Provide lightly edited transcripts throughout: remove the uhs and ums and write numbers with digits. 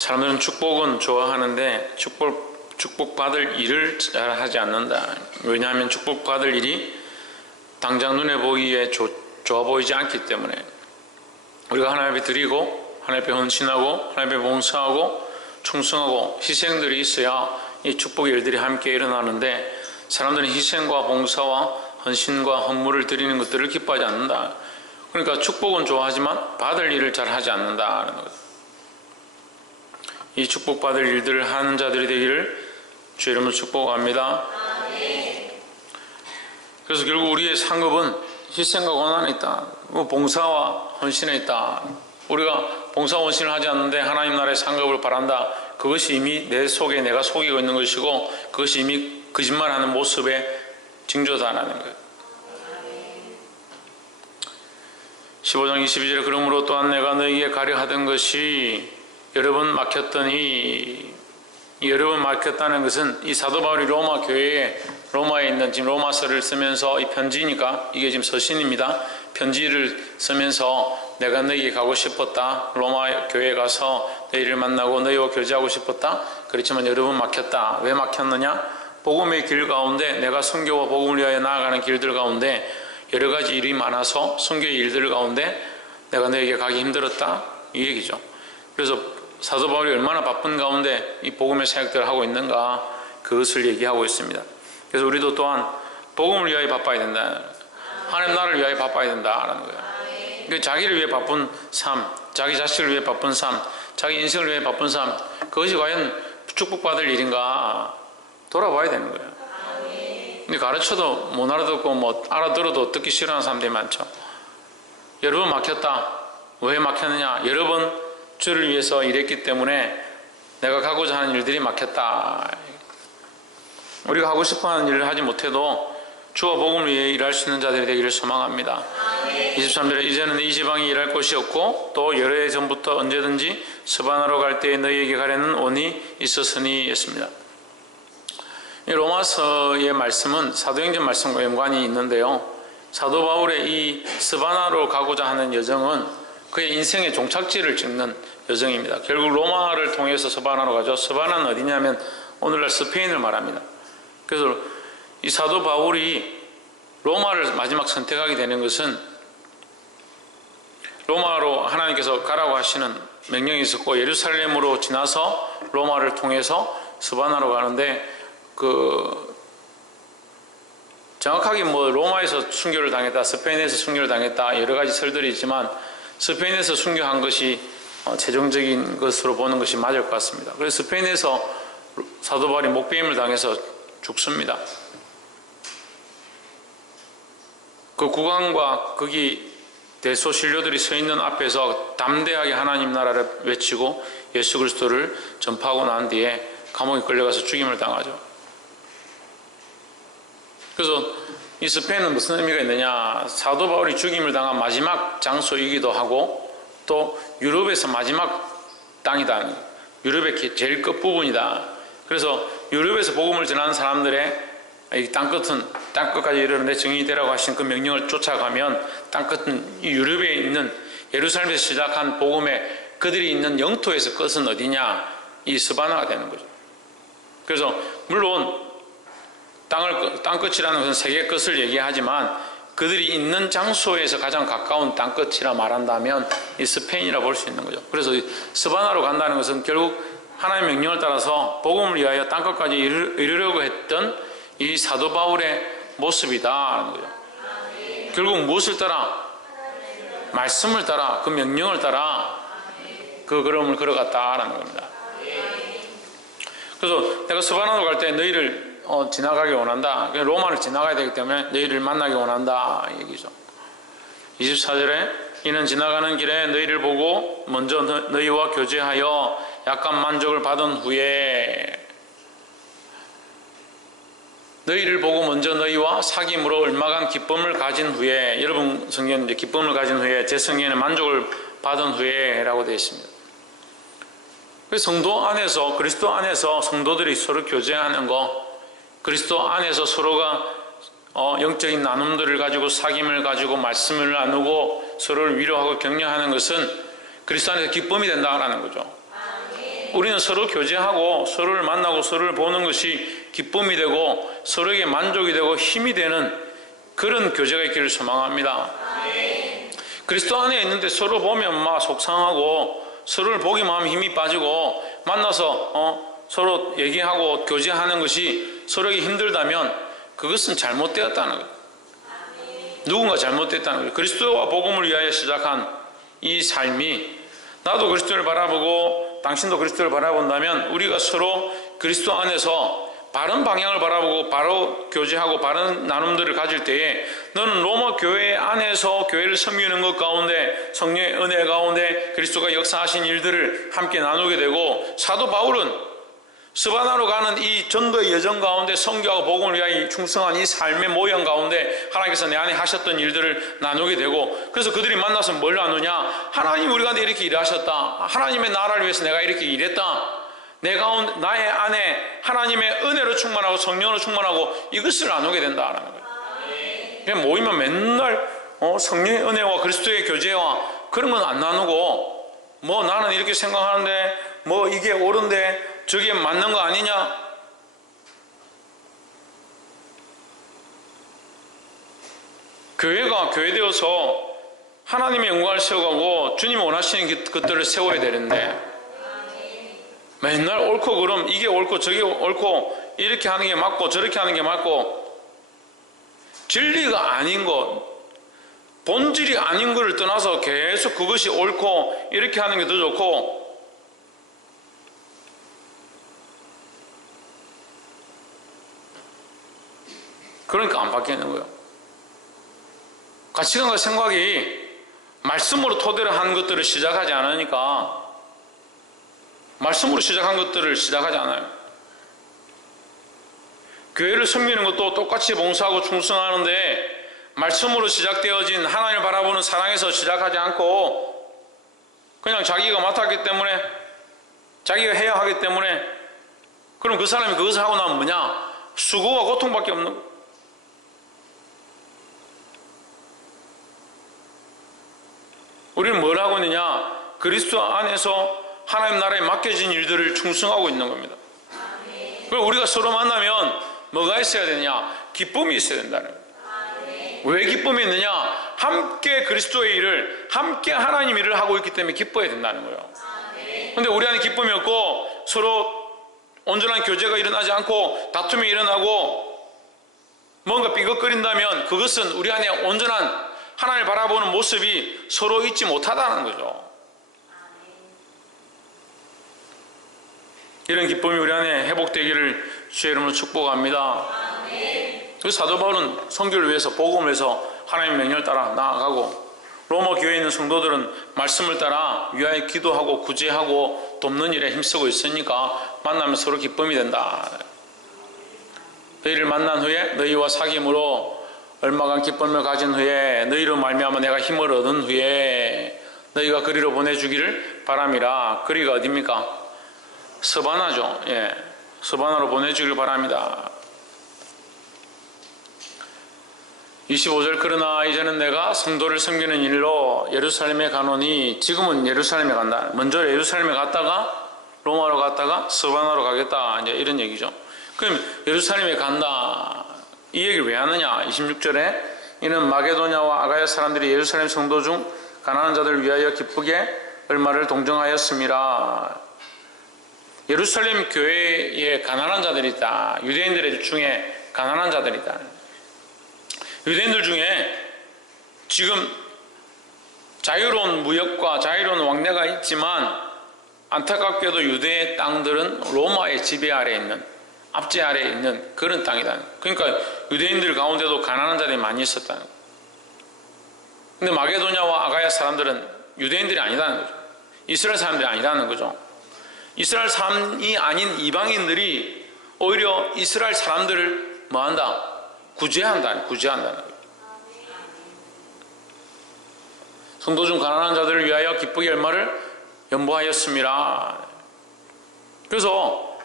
사람들은 축복은 좋아하는데 축복받을 일을 잘 하지 않는다. 왜냐하면 축복받을 일이 당장 눈에 보기에 좋아 보이지 않기 때문에 우리가 하나님 앞에 드리고 하나님 앞에 헌신하고 하나님 앞에 봉사하고 충성하고 희생들이 있어야 이 축복의 일들이 함께 일어나는데, 사람들은 희생과 봉사와 헌신과 헌물을 드리는 것들을 기뻐하지 않는다. 그러니까 축복은 좋아하지만 받을 일을 잘 하지 않는다는 거죠. 이 축복받을 일들을 하는 자들이 되기를 주의 이름으로 축복합니다. 그래서 결국 우리의 상급은 희생과 고난에 있다. 봉사와 헌신에 있다. 우리가 봉사와 헌신을 하지 않는데 하나님 나라의 상급을 바란다. 그것이 이미 내 속에 내가 속이고 있는 것이고, 그것이 이미 거짓말하는 모습의 징조다라는 거예요. 15장 22절에 그러므로 또한 내가 너희에게 가려 하던 것이 여러 번 막혔더니, 여러 번 막혔다는 것은 이 사도 바울이 로마 교회에, 로마에 있는 지금 로마서를 쓰면서, 이 편지니까 이게 지금 서신입니다. 편지를 쓰면서 내가 너희에게 가고 싶었다. 로마 교회에 가서 너희를 만나고 너희와 교제하고 싶었다. 그렇지만 여러 번 막혔다. 왜 막혔느냐? 복음의 길 가운데, 내가 선교와 복음을 위하여 나아가는 길들 가운데 여러 가지 일이 많아서 선교의 일들 가운데 내가 너에게 가기 힘들었다. 이 얘기죠. 그래서 사도 바울이 얼마나 바쁜 가운데 이 복음의 사역들을 하고 있는가, 그것을 얘기하고 있습니다. 그래서 우리도 또한 복음을 위하여 바빠야 된다. 하나님 나라를 위하여 바빠야 된다라는 거예요. 그러니까 자기를 위해 바쁜 삶, 자기 자식을 위해 바쁜 삶, 자기 인생을 위해 바쁜 삶, 그것이 과연 축복받을 일인가 돌아봐야 되는 거예요. 근데 가르쳐도 못 알아듣고 알아들어도 듣기 싫어하는 사람들이 많죠. 여러 번 막혔다. 왜 막혔느냐? 여러 번 주를 위해서 일했기 때문에 내가 가고자 하는 일들이 막혔다. 우리가 하고 싶어하는 일을 하지 못해도 주와 복음을 위해 일할 수 있는 자들이 되기를 소망합니다. 23절에 이제는 이 지방에 일할 곳이 없고 또 여러 해 전부터 언제든지 스바나로 갈 때에 너희에게 가려는 원이 있었으니 했습니다. 이 로마서의 말씀은 사도행전 말씀과 연관이 있는데요, 사도 바울의 이 스바나로 가고자 하는 여정은 그의 인생의 종착지를 찍는 여정입니다. 결국 로마를 통해서 스바나로 가죠. 스바나는 어디냐면 오늘날 스페인을 말합니다. 그래서 이 사도 바울이 로마를 마지막 선택하게 되는 것은 로마로 하나님께서 가라고 하시는 명령이 있었고, 예루살렘으로 지나서 로마를 통해서 스바나로 가는데, 정확하게 로마에서 순교를 당했다, 스페인에서 순교를 당했다, 여러 가지 설들이 있지만 스페인에서 순교한 것이 최종적인 것으로 보는 것이 맞을 것 같습니다. 그래서 스페인에서 사도 바울이 목배임을 당해서 죽습니다. 그 국왕과 거기 대소신료들이 서 있는 앞에서 담대하게 하나님 나라를 외치고 예수 그리스도를 전파하고 난 뒤에 감옥에 끌려가서 죽임을 당하죠. 그래서 이 스페인은 무슨 의미가 있느냐? 사도 바울이 죽임을 당한 마지막 장소이기도 하고 또 유럽에서 마지막 땅이다. 유럽의 제일 끝부분이다. 그래서 유럽에서 복음을 전하는 사람들의 이 땅끝까지 이르는데 증인이 되라고 하신 그 명령을 쫓아가면 땅끝은 이 유럽에 있는 예루살렘에서 시작한 복음의 그들이 있는 영토에서 끝은 어디냐? 이 스바나가 되는 거죠. 그래서 물론 땅끝이라는 것은 세계 끝을 얘기하지만 그들이 있는 장소에서 가장 가까운 땅끝이라 말한다면 이 스페인이라 볼 수 있는 거죠. 그래서 스바나로 간다는 것은 결국 하나님의 명령을 따라서 복음을 위하여 땅끝까지 이르려고 했던 이 사도 바울의 모습이다. 결국 무엇을 따라? 말씀을 따라, 그 명령을 따라 그 걸음을 걸어갔다라는 겁니다. 그래서 내가 스바나로 갈 때 너희를 지나가기 원한다. 로마를 지나가야 되기 때문에 너희를 만나기 원한다. 이 얘기죠. 24절에 이는 지나가는 길에 너희를 보고 먼저 너희와 교제하여 약간 만족을 받은 후에, 너희를 보고 먼저 너희와 사귐으로 얼마간 기쁨을 가진 후에, 여러분 성경에는 이제 기쁨을 가진 후에, 제 성경에는 만족을 받은 후에 라고 되어 있습니다. 성도 안에서, 그리스도 안에서 성도들이 서로 교제하는 거, 그리스도 안에서 서로가 영적인 나눔들을 가지고 사귐을 가지고 말씀을 나누고 서로를 위로하고 격려하는 것은 그리스도 안에서 기쁨이 된다라는 거죠. 우리는 서로 교제하고 서로를 만나고 서로를 보는 것이 기쁨이 되고 서로에게 만족이 되고 힘이 되는 그런 교제가 있기를 소망합니다. 그리스도 안에 있는데 서로 보면 막 속상하고 서로를 보기만 하면 힘이 빠지고 만나서 서로 얘기하고 교제하는 것이 서로에게 힘들다면 그것은 잘못되었다는 거예요. 누군가 잘못됐다는 거예요. 그리스도와 복음을 위하여 시작한 이 삶이 나도 그리스도를 바라보고 당신도 그리스도를 바라본다면 우리가 서로 그리스도 안에서 바른 방향을 바라보고 바로 교제하고 바른 나눔들을 가질 때에 너는 로마 교회 안에서 교회를 섬기는 것 가운데 성령의 은혜 가운데 그리스도가 역사하신 일들을 함께 나누게 되고 사도 바울은 스바나로 가는 이 전도의 여정 가운데 성교하고 복음을 위하여 충성한 이 삶의 모형 가운데 하나님께서 내 안에 하셨던 일들을 나누게 되고 그래서 그들이 만나서 뭘 나누냐? 하나님 우리 가운데 이렇게 일하셨다. 하나님의 나라를 위해서 내가 이렇게 일했다. 내 가운데 나의 안에 하나님의 은혜로 충만하고 성령으로 충만하고 이것을 나누게 된다는 거예요. 그냥 모이면 맨날 성령의 은혜와 그리스도의 교제와 그런 건 안 나누고 뭐 나는 이렇게 생각하는데 뭐 이게 옳은데 저게 맞는 거 아니냐? 교회가 교회되어서 하나님의 영광을 세워가고 주님이 원하시는 것들을 세워야 되는데 맨날 옳고 그름 이게 옳고 저게 옳고 이렇게 하는 게 맞고 저렇게 하는 게 맞고 진리가 아닌 것 본질이 아닌 것을 떠나서 계속 그것이 옳고 이렇게 하는 게 더 좋고 그러니까 안 바뀌는 거예요. 가치관과 생각이 말씀으로 토대로 한 것들을 시작하지 않으니까 말씀으로 시작한 것들을 시작하지 않아요. 교회를 섬기는 것도 똑같이 봉사하고 충성하는데 말씀으로 시작되어진 하나님을 바라보는 사랑에서 시작하지 않고 그냥 자기가 맡았기 때문에 자기가 해야 하기 때문에 그럼 그 사람이 그것을 하고 나면 뭐냐? 수고와 고통밖에 없는 거예요. 우리는 뭘 하고 있느냐? 그리스도 안에서 하나님 나라에 맡겨진 일들을 충성하고 있는 겁니다. 그리고 우리가 서로 만나면 뭐가 있어야 되냐? 기쁨이 있어야 된다는 거예요. 왜 기쁨이 있느냐? 함께 그리스도의 일을 함께 하나님 일을 하고 있기 때문에 기뻐야 된다는 거예요. 그런데 우리 안에 기쁨이 없고 서로 온전한 교제가 일어나지 않고 다툼이 일어나고 뭔가 삐걱거린다면 그것은 우리 안에 온전한 하나님을 바라보는 모습이 서로 있지 못하다는 거죠. 이런 기쁨이 우리 안에 회복되기를 주의 이름으로 축복합니다. 그 사도 바울은 선교를 위해서 복음을 위해서 하나님의 명령을 따라 나아가고 로마 교회에 있는 성도들은 말씀을 따라 위하여 기도하고 구제하고 돕는 일에 힘쓰고 있으니까 만나면 서로 기쁨이 된다. 너희를 만난 후에 너희와 사귐으로 얼마간 기쁨을 가진 후에 너희로 말미암아 내가 힘을 얻은 후에 너희가 그리로 보내주기를 바람이라. 그리가 어디입니까? 스바나죠. 예, 스바나로 보내주기를 바랍니다. 25절 그러나 이제는 내가 성도를 섬기는 일로 예루살렘에 가노니 지금은 예루살렘에 간다. 먼저 예루살렘에 갔다가 로마로 갔다가 스바나로 가겠다. 이제 이런 얘기죠. 그럼 예루살렘에 간다. 이 얘기를 왜 하느냐? 26절에 이는 마게도냐와 아가야 사람들이 예루살렘 성도 중 가난한 자들을 위하여 기쁘게 얼마를 동정하였습니다. 예루살렘 교회에 가난한 자들이 있다. 유대인들 중에 가난한 자들이 있다. 유대인들 중에 지금 자유로운 무역과 자유로운 왕래가 있지만 안타깝게도 유대의 땅들은 로마의 지배 아래에 있는 압제 아래에 있는 그런 땅이다. 그러니까 유대인들 가운데도 가난한 자들이 많이 있었다는 거예요. 근데 마게도냐와 아가야 사람들은 유대인들이 아니다는 거죠. 이스라엘 사람들이 아니라는 거죠. 이스라엘 사람이 아닌 이방인들이 오히려 이스라엘 사람들을 뭐한다? 구제한다는 거예요. 성도 중 가난한 자들을 위하여 기쁘게 얼마를 연보하였습니다. 그래서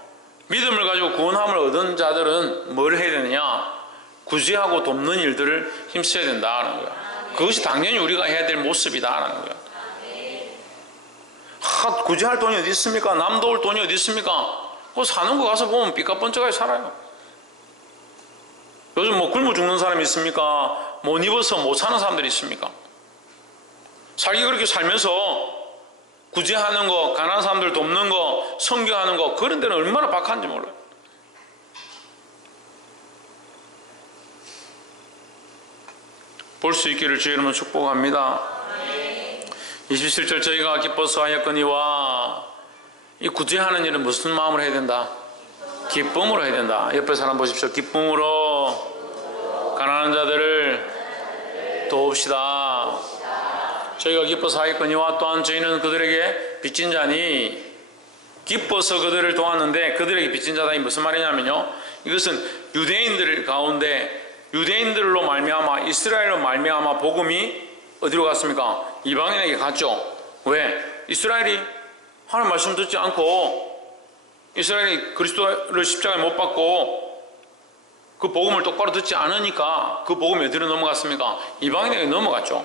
믿음을 가지고 구원함을 얻은 자들은 뭘 해야 되느냐? 구제하고 돕는 일들을 힘써야 된다는 거예요. 그것이 당연히 우리가 해야 될 모습이다라는 거예요. 구제할 돈이 어디 있습니까? 남 도울 돈이 어디 있습니까? 그거 사는 거 가서 보면 삐까뻔쩍하게 살아요. 요즘 뭐 굶어 죽는 사람이 있습니까? 못 입어서 못 사는 사람들이 있습니까? 살기 그렇게 살면서 구제하는 거, 가난한 사람들 돕는 거, 선교하는 거, 그런 데는 얼마나 박한지 몰라요. 볼 수 있기를 주의 이름으로 축복합니다. 27절 저희가 기뻐서 하였거니와, 이 구제하는 일은 무슨 마음으로 해야 된다? 기쁨으로 해야 된다. 옆에 사람 보십시오. 기쁨으로 가난한 자들을 도웁시다. 저희가 기뻐서 하였거니와 또한 저희는 그들에게 빚진 자니, 기뻐서 그들을 도왔는데 그들에게 빚진 자다. 이 무슨 말이냐면요, 이것은 유대인들 가운데 유대인들로 말미암아, 이스라엘로 말미암아 복음이 어디로 갔습니까? 이방인에게 갔죠. 왜? 이스라엘이 하나님 말씀 듣지 않고, 이스라엘이 그리스도를 십자가에 못 박고 그 복음을 똑바로 듣지 않으니까 그 복음이 어디로 넘어갔습니까? 이방인에게 넘어갔죠.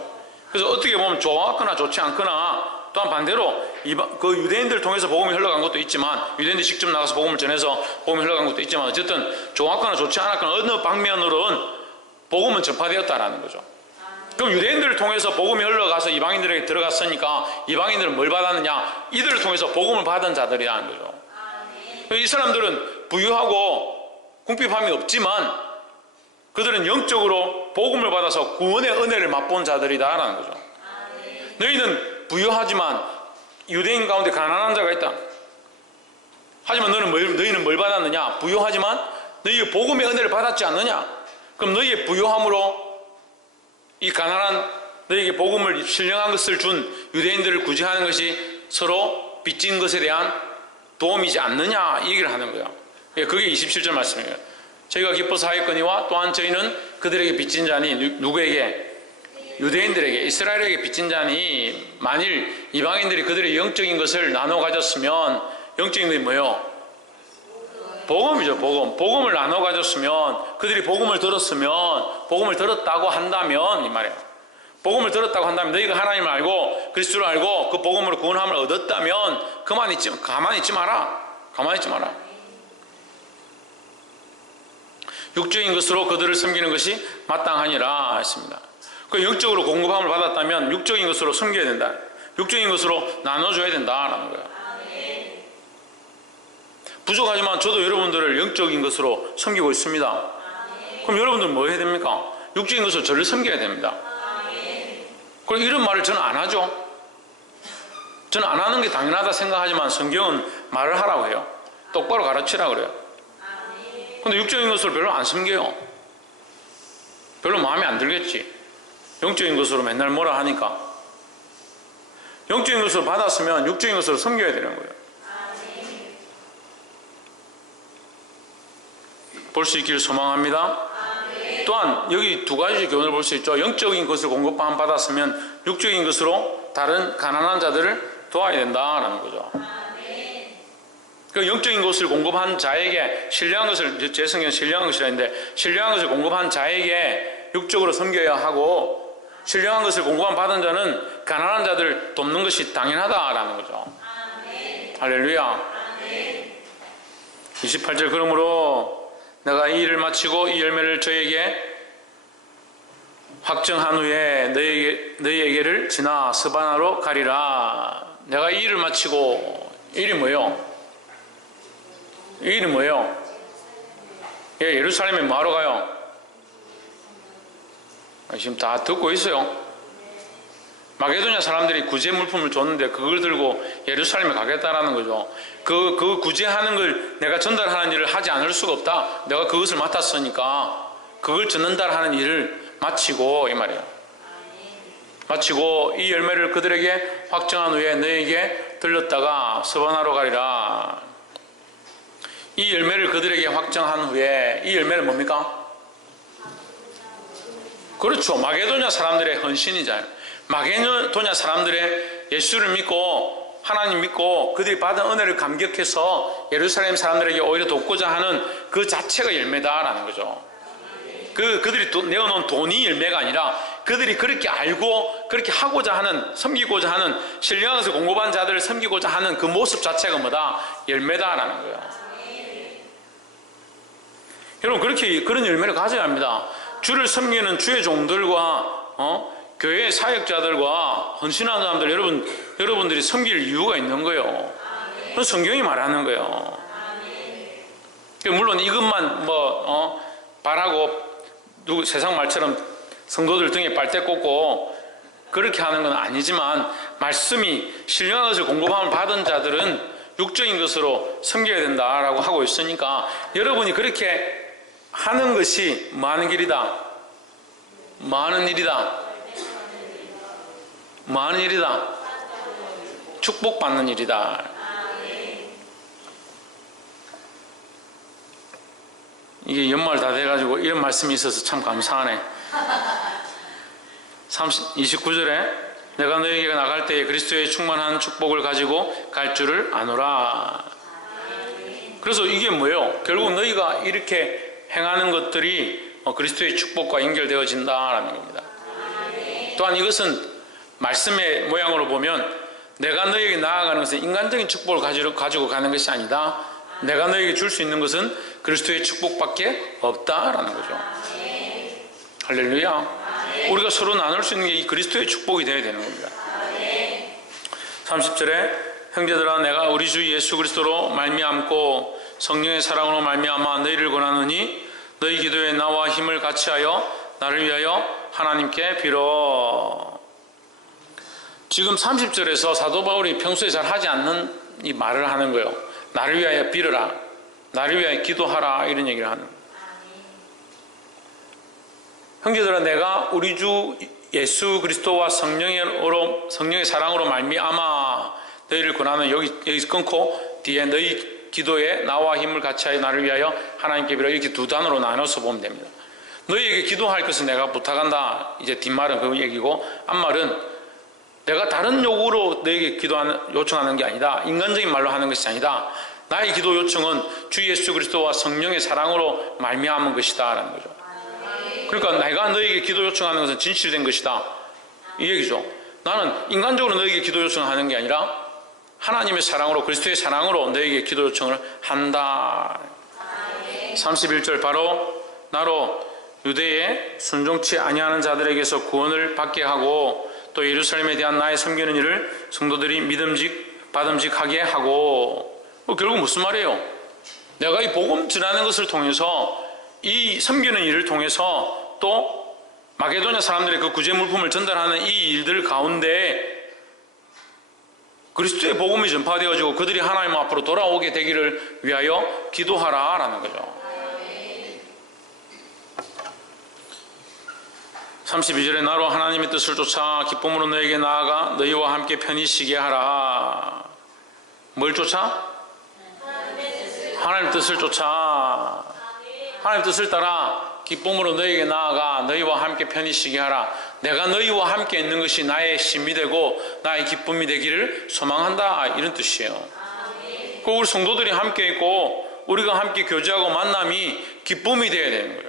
그래서 어떻게 보면 좋았거나 좋지 않거나, 또한 반대로 그 유대인들을 통해서 복음이 흘러간 것도 있지만, 유대인들이 직접 나가서 복음을 전해서 복음이 흘러간 것도 있지만, 어쨌든 좋았거나 좋지 않았거나 어느 방면으로는 복음은 전파되었다라는 거죠. 그럼 유대인들을 통해서 복음이 흘러가서 이방인들에게 들어갔으니까 이방인들은 뭘 받았느냐? 이들을 통해서 복음을 받은 자들이라는 거죠. 이 사람들은 부유하고 궁핍함이 없지만 그들은 영적으로 복음을 받아서 구원의 은혜를 맛본 자들이다라는 거죠. 너희는 부유하지만 유대인 가운데 가난한 자가 있다. 하지만 너희는 뭘 받았느냐? 부유하지만 너희의 복음의 은혜를 받았지 않느냐? 그럼 너희의 부유함으로 이 가난한 너희에게 복음을 신령한 것을 준 유대인들을 구제하는 것이 서로 빚진 것에 대한 도움이지 않느냐, 이 얘기를 하는 거야. 그게 27절 말씀이에요. 저희가 기뻐서 하였거니와 또한 저희는 그들에게 빚진 자니, 누구에게? 유대인들에게, 이스라엘에게 빚진 자니, 만일 이방인들이 그들의 영적인 것을 나눠 가졌으면, 영적인 것이 뭐예요? 복음이죠. 복음을 나눠 가졌으면, 그들이 복음을 들었으면, 복음을 들었다고 한다면, 이 말이에요. 복음을 들었다고 한다면, 너희가 하나님을 알고 그리스도를 알고 그 복음으로 구원함을 얻었다면 가만히 있지 마라. 육적인 것으로 그들을 섬기는 것이 마땅하니라 했습니다. 그 영적으로 공급함을 받았다면 육적인 것으로 섬겨야 된다. 육적인 것으로 나눠줘야 된다라는 거예요. 부족하지만 저도 여러분들을 영적인 것으로 섬기고 있습니다. 그럼 여러분들은 뭐 해야 됩니까? 육적인 것으로 저를 섬겨야 됩니다. 그리고 이런 말을 저는 안 하죠. 저는 안 하는 게 당연하다 생각하지만 성경은 말을 하라고 해요. 똑바로 가르치라고 그래요. 근데 육적인 것을 별로 안 섬겨요. 별로 마음에 안 들겠지. 영적인 것으로 맨날 뭐라 하니까. 영적인 것으로 받았으면 육적인 것으로 섬겨야 되는 거예요. 볼 수 있기를 소망합니다. 또한 여기 두 가지 교훈을 볼 수 있죠. 영적인 것을 공급함 받았으면 육적인 것으로 다른 가난한 자들을 도와야 된다라는 거죠. 그 영적인 것을 공급한 자에게 신령한 것을, 제 성경은 신령한 것이라 했는데, 신령한 것을 공급한 자에게 육적으로 섬겨야 하고, 신령한 것을 공급함 받은 자는 가난한 자들을 돕는 것이 당연하다라는 거죠. 할렐루야. 28절 그러므로 내가 이 일을 마치고 이 열매를 저에게 확정한 후에 너희에게를 지나 스바나로 가리라. 내가 이 일을 마치고, 일이 뭐예요? 이 일이 뭐예요? 예루살렘에 뭐하러 가요? 지금 다 듣고 있어요. 마게도냐 사람들이 구제 물품을 줬는데 그걸 들고 예루살렘에 가겠다라는 거죠. 그 구제하는 걸 내가 전달하는 일을 하지 않을 수가 없다. 내가 그것을 맡았으니까 그걸 전달하는 일을 마치고, 이 말이에요. 마치고 이 열매를 그들에게 확정한 후에 너에게 들렸다가 스바나로 가리라. 이 열매를 그들에게 확정한 후에, 이 열매는 뭡니까? 그렇죠. 마게도냐 사람들의 헌신이잖아요. 마게도냐 사람들의 예수를 믿고 하나님 믿고 그들이 받은 은혜를 감격해서 예루살렘 사람들에게 오히려 돕고자 하는 그 자체가 열매다라는 거죠. 그들이 내어놓은 돈이 열매가 아니라 그들이 그렇게 알고 그렇게 하고자 하는, 섬기고자 하는, 신령에서 공급한 자들을 섬기고자 하는 그 모습 자체가 뭐다? 열매다라는 거예요. 여러분, 그런 열매를 가져야 합니다. 주를 섬기는 주의 종들과 교회 사역자들과 헌신하는 사람들, 여러분들이 섬길 이유가 있는 거예요. 그건 성경이 말하는 거예요. 물론 이것만 바라고 세상 말처럼 성도들 등에 빨대 꽂고 그렇게 하는 건 아니지만, 말씀이 신령한 것을 공급함을 받은 자들은 육적인 것으로 섬겨야 된다라고 하고 있으니까, 여러분이 그렇게 하는 것이 많은 길이다, 많은 일이다, 많은 일이다, 축복받는 일이다. 이게 연말 다 돼가지고 이런 말씀이 있어서 참 감사하네. 29절에 내가 너에게 나갈 때에 그리스도의 충만한 축복을 가지고 갈 줄을 아노라. 그래서 이게 뭐예요? 결국 너희가 이렇게 행하는 것들이 그리스도의 축복과 연결되어진다라는 겁니다. 또한 이것은 말씀의 모양으로 보면, 내가 너에게 나아가는 것은 인간적인 축복을 가지고 가는 것이 아니다, 내가 너에게 줄 수 있는 것은 그리스도의 축복밖에 없다라는 거죠. 할렐루야. 우리가 서로 나눌 수 있는 게 이 그리스도의 축복이 되어야 되는 겁니다. 30절에 형제들아, 내가 우리 주 예수 그리스도로 말미암고 성령의 사랑으로 말미암아 너희를 권하노니 너희 기도에 나와 힘을 같이하여 나를 위하여 하나님께 빌어. 지금 30절에서 사도 바울이 평소에 잘 하지 않는 이 말을 하는 거예요. 나를 위하여 빌어라, 나를 위하여 기도하라, 이런 얘기를 하는 거예요. 형제들아, 내가 우리 주 예수 그리스도와 성령의 사랑으로 말미암아 너희를 권하는, 여기서 끊고 뒤에 너희 기도에 나와 힘을 같이하여 나를 위하여 하나님께 빌어, 이렇게 두 단어로 나눠서 보면 됩니다. 너희에게 기도할 것은 내가 부탁한다, 이제 뒷말은 그 얘기고, 앞말은 내가 다른 요구로 너에게 요청하는 게 아니다, 인간적인 말로 하는 것이 아니다, 나의 기도 요청은 주 예수 그리스도와 성령의 사랑으로 말미암은 것이다 라는 거죠. 그러니까 내가 너에게 기도 요청하는 것은 진실된 것이다, 이 얘기죠. 나는 인간적으로 너에게 기도 요청을 하는 게 아니라 하나님의 사랑으로, 그리스도의 사랑으로 너에게 기도 요청을 한다. 31절, 바로 나로 유대에 순종치 아니하는 자들에게서 구원을 받게 하고 또 예루살렘에 대한 나의 섬기는 일을 성도들이 받음직하게 하고. 결국 무슨 말이에요? 내가 이 복음 전하는 것을 통해서, 이 섬기는 일을 통해서, 또 마게도냐 사람들의 그 구제 물품을 전달하는 이 일들 가운데 그리스도의 복음이 전파되어지고 그들이 하나님 앞으로 돌아오게 되기를 위하여 기도하라라는 거죠. 32절에 나로 하나님의 뜻을 쫓아 기쁨으로 너에게 나아가 너희와 함께 편히 쉬게 하라. 뭘 쫓아? 하나님의 뜻을 쫓아. 하나님의 뜻을 따라 기쁨으로 너희에게 나아가 너희와 함께 편히 쉬게 하라. 내가 너희와 함께 있는 것이 나의 쉼이 되고 나의 기쁨이 되기를 소망한다, 이런 뜻이에요. 그 우리 성도들이 함께 있고 우리가 함께 교제하고 만남이 기쁨이 되어야 되는 거예요.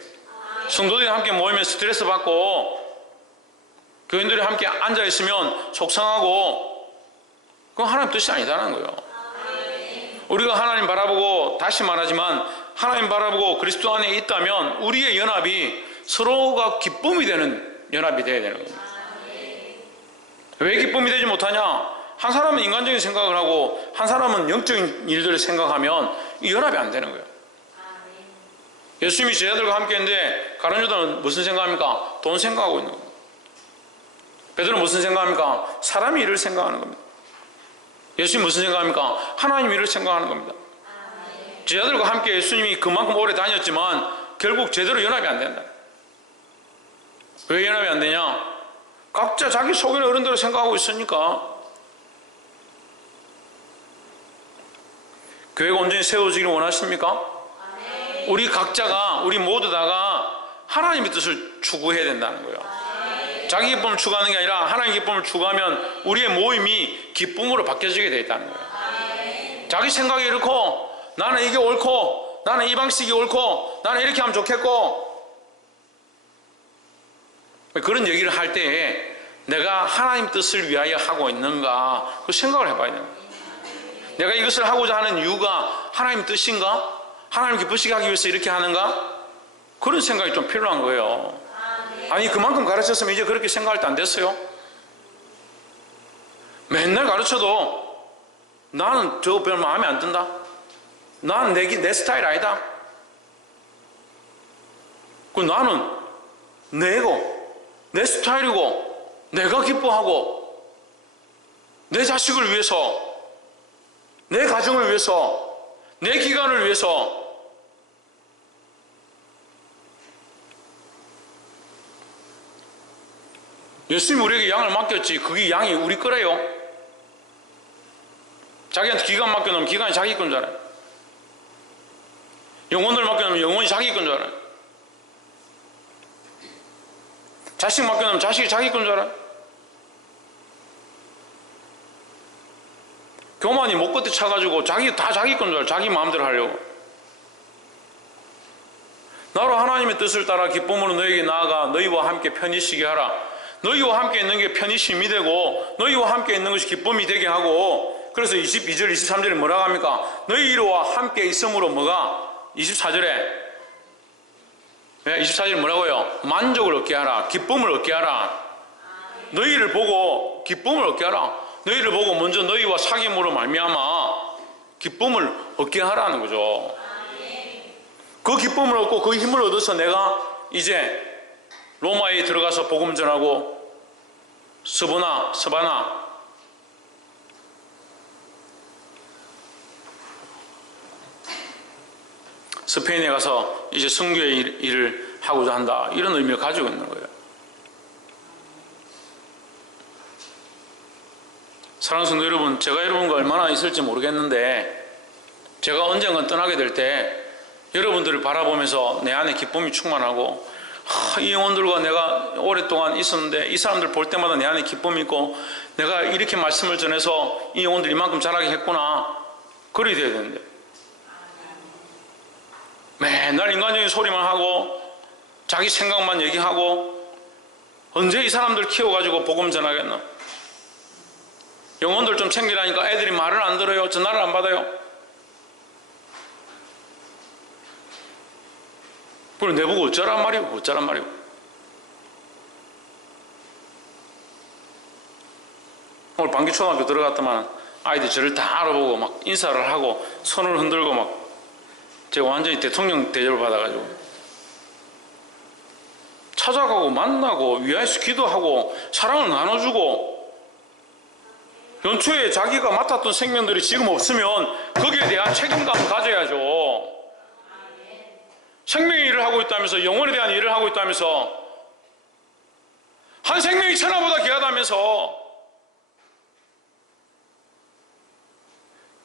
성도들이 함께 모이면 스트레스 받고 교인들이 함께 앉아있으면 속상하고, 그건 하나님 뜻이 아니다라는 거예요. 우리가 하나님 바라보고, 다시 말하지만 하나님 바라보고 그리스도 안에 있다면 우리의 연합이 서로가 기쁨이 되는 연합이 되어야 되는 겁니다. 왜 기쁨이 되지 못하냐? 한 사람은 인간적인 생각을 하고 한 사람은 영적인 일들을 생각하면 이 연합이 안 되는 거예요. 예수님이 제자들과 함께 했는데 가룟 유다는 무슨 생각합니까? 돈 생각하고 있는 겁니다. 베드로는 무슨 생각합니까? 사람의 일을 생각하는 겁니다. 예수님이 무슨 생각합니까? 하나님 일을 생각하는 겁니다. 제자들과 함께 예수님이 그만큼 오래 다녔지만 결국 제대로 연합이 안 된다. 왜 연합이 안 되냐? 각자 자기 속에는 어른대로 생각하고 있으니까. 교회가 온전히 세워지기를 원하십니까? 우리 각자가, 우리 모두 다가 하나님의 뜻을 추구해야 된다는 거예요. 자기 기쁨을 추구하는 게 아니라 하나님의 기쁨을 추구하면 우리의 모임이 기쁨으로 바뀌어지게 되어 있다는 거예요. 자기 생각이 이렇고, 나는 이게 옳고, 나는 이 방식이 옳고, 나는 이렇게 하면 좋겠고, 그런 얘기를 할 때에 내가 하나님 뜻을 위하여 하고 있는가? 그 생각을 해봐야 됩니다. 내가 이것을 하고자 하는 이유가 하나님 뜻인가? 하나님 기쁘시게 하기 위해서 이렇게 하는가? 그런 생각이 좀 필요한 거예요. 아니 그만큼 가르쳤으면 이제 그렇게 생각할 때 안 됐어요? 맨날 가르쳐도 나는 저거 별로 마음에 안 든다. 나는 내 스타일 아니다. 그 나는 내고 내 스타일이고 내가 기뻐하고 내 자식을 위해서 내 가정을 위해서 내 기관을 위해서 예수님이 우리에게 양을 맡겼지 그게 양이 우리 거래요. 자기한테 기관 맡겨놓으면 기관이 자기 건 줄 알아요. 영혼을 맡겨놓으면 영혼이 자기 건 줄 알아요. 자식 맡겨놓으면 자식이 자기 건 줄 알아요. 교만이 목 끝에 차가지고 다 자기 건 줄 알아요. 자기 마음대로 하려고. 나로 하나님의 뜻을 따라 기쁨으로 너에게 나아가 너희와 함께 편히 쉬게 하라. 너희와 함께 있는 게 편히심이 되고 너희와 함께 있는 것이 기쁨이 되게 하고, 그래서 22절 23절에 뭐라고 합니까? 너희와 함께 있음으로 뭐가? 24절에 24절에 뭐라고요? 만족을 얻게 하라. 기쁨을 얻게 하라. 너희를 보고 기쁨을 얻게 하라. 너희를 보고 먼저 너희와 사귐으로 말미암아 기쁨을 얻게 하라는 거죠. 그 기쁨을 얻고 그 힘을 얻어서 내가 이제 로마에 들어가서 복음 전하고 서바나 스페인에 가서 이제 선교의 일을 하고자 한다. 이런 의미를 가지고 있는 거예요. 사랑하는 성도 여러분, 제가 여러분과 얼마나 있을지 모르겠는데 제가 언젠가 떠나게 될 때 여러분들을 바라보면서 내 안에 기쁨이 충만하고, 이 영혼들과 내가 오랫동안 있었는데 이 사람들 볼 때마다 내 안에 기쁨이 있고 내가 이렇게 말씀을 전해서 이 영혼들이 이만큼 자라게 했구나, 그래야 돼야 되는데 맨날 인간적인 소리만 하고 자기 생각만 얘기하고 언제 이 사람들 키워가지고 복음 전하겠나? 영혼들 좀 챙기라니까 애들이 말을 안 들어요. 전화를 안 받아요. 그럼 내보고 어쩌란 말이고 오늘 방기초등학교 들어갔더만 아이들 저를 다 알아보고 막 인사를 하고 손을 흔들고 막 제가 완전히 대통령 대접을 받아가지고 찾아가고 만나고 위하여서 기도하고 사랑을 나눠주고, 연초에 자기가 맡았던 생명들이 지금 없으면 거기에 대한 책임감을 가져야죠. 생명의 일을 하고 있다면서, 영혼에 대한 일을 하고 있다면서, 한 생명이 천하보다 귀하다면서,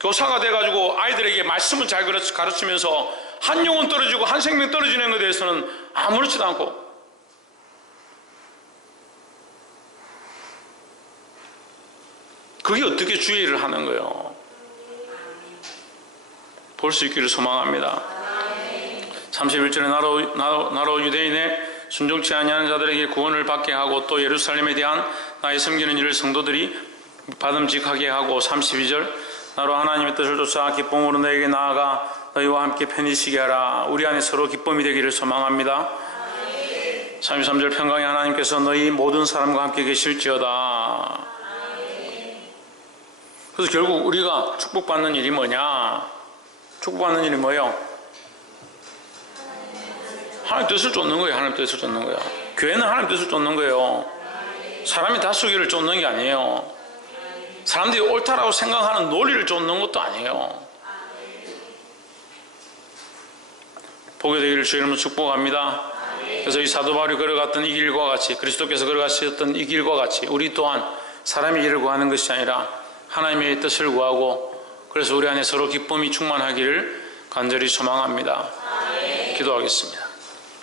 교사가 돼가지고 아이들에게 말씀을 잘 가르치면서 한 영혼 떨어지고 한 생명 떨어지는 것에 대해서는 아무렇지도 않고, 그게 어떻게 주의 일을 하는 거예요? 볼 수 있기를 소망합니다. 31절에 나로 유대인의 순종치 아니하는 자들에게 구원을 받게 하고 또 예루살렘에 대한 나의 섬기는 일을 성도들이 받음직하게 하고, 32절 나로 하나님의 뜻을 쫓아 기쁨으로 너에게 나아가 너희와 함께 편히 쉬게 하라. 우리 안에 서로 기쁨이 되기를 소망합니다. 33절 평강의 하나님께서 너희 모든 사람과 함께 계실지어다. 그래서 결국 우리가 축복받는 일이 뭐냐? 축복받는 일이 뭐예요? 하나님 뜻을 쫓는 거예요. 하나님 뜻을 쫓는 거예요. 교회는 하나님 뜻을 쫓는 거예요. 사람이 다수기를 쫓는 게 아니에요. 사람들이 옳다라고 생각하는 논리를 쫓는 것도 아니에요. 보게 되기를 주의 이름으로 축복합니다. 그래서 이 사도 바울이 걸어갔던 이 길과 같이, 그리스도께서 걸어가셨던 이 길과 같이 우리 또한 사람의 일을 구하는 것이 아니라 하나님의 뜻을 구하고, 그래서 우리 안에 서로 기쁨이 충만하기를 간절히 소망합니다. 기도하겠습니다.